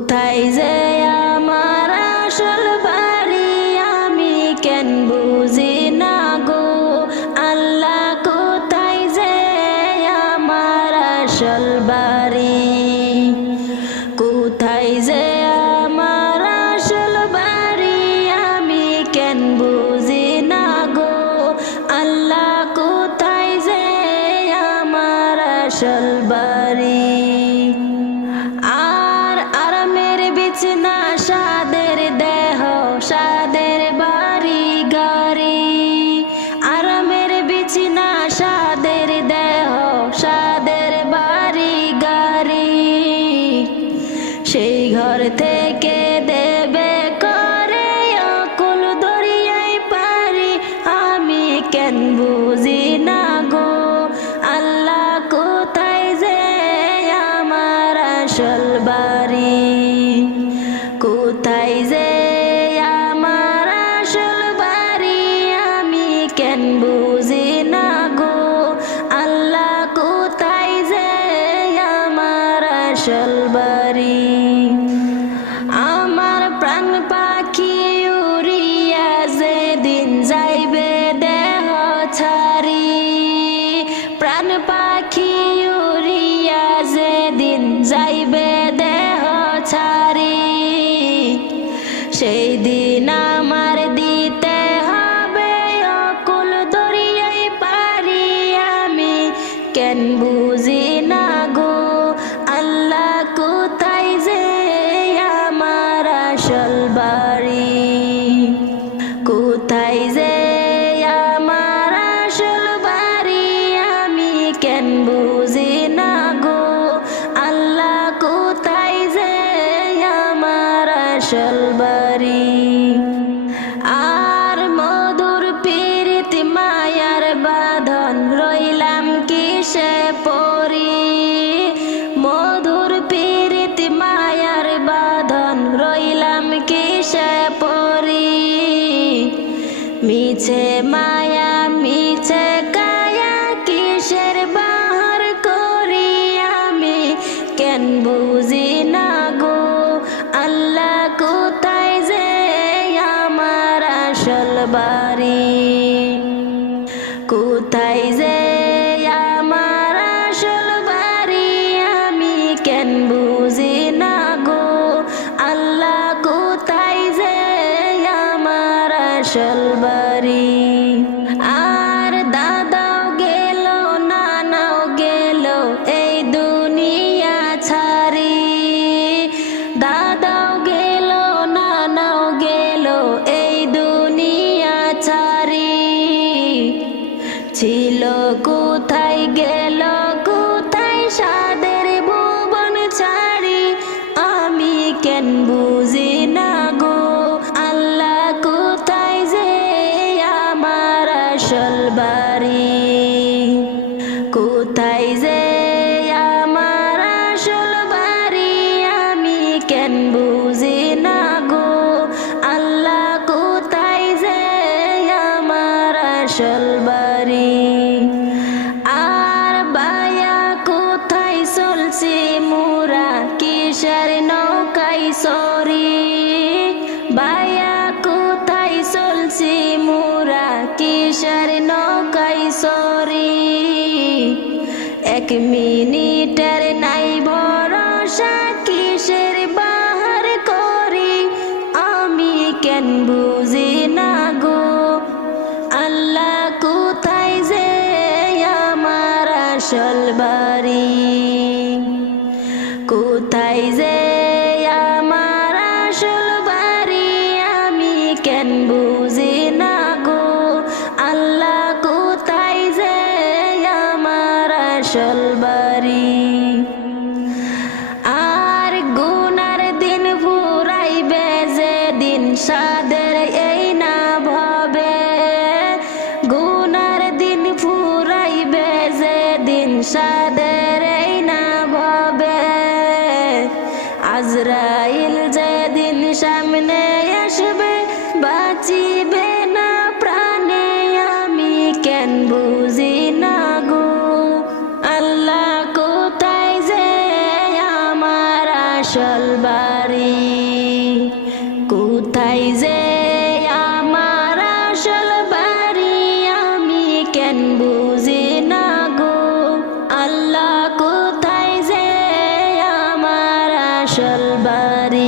কোথায় যে আমার আসল বাড়ি আমি কেন বুঝি না গো? আল্লাহ কোথায় যে আমার আসল বাড়ি? কোথায় যে আমার আসল বাড়ি আমি কেন বুঝি না গো? আল্লাহ কোথায় যে আমার আসল আরামের না সাদের দেহ, সাদের বাড়ি গাড়ি আরামের বিছনা, সাদের দেহ, সাদের বাড়ি গাড়ি সেই ঘর থেকে আসল বাড়ি। আমার প্রাণ পাখি উড়িয়া যে দিন যাইবে দেহ ছাড়ি। প্রাণ পাখি উড়িয়া যে দিন যাইবে দেহ ছাড়ি। সেই দিন আসল বাড়ি। আর মধুর পীড়িত মায়ার বাঁধন রইলাম কিসে পরি? মধুর পীড়িত মায়ার বাঁধন রইলাম কিসে পরি? মিছে মায়া বাড়ি। কোথায় যে আমার আসল বাড়ি আমি কেন বাড়ি? কোথায় যে আমার আসল বাড়ি আমি কেন বুঝি না গো? আল্লাহ, কোথায় যে আমার আসল বাড়ি? আর বায়া কোথায় চলছে মোরা? কিসের নৌকাই সরি সরি এক মিনিটের নাই ভরসা, কিসের বাহার করি? আমি কেন বুঝি না গো? আল্লাহ কোথায় যে আমার আসল বাড়ি? কোথায় যে আমার আসল আসল বাড়ি। আর গুনার দিন ফুরাইবে যে দিন সাদের এই না ভবে। গুনার দিন ফুরাইবে যে দিন সাদের এই না ভবে। আজরাইল যে দিন সামনে আসবে, বাঁচিবে nobody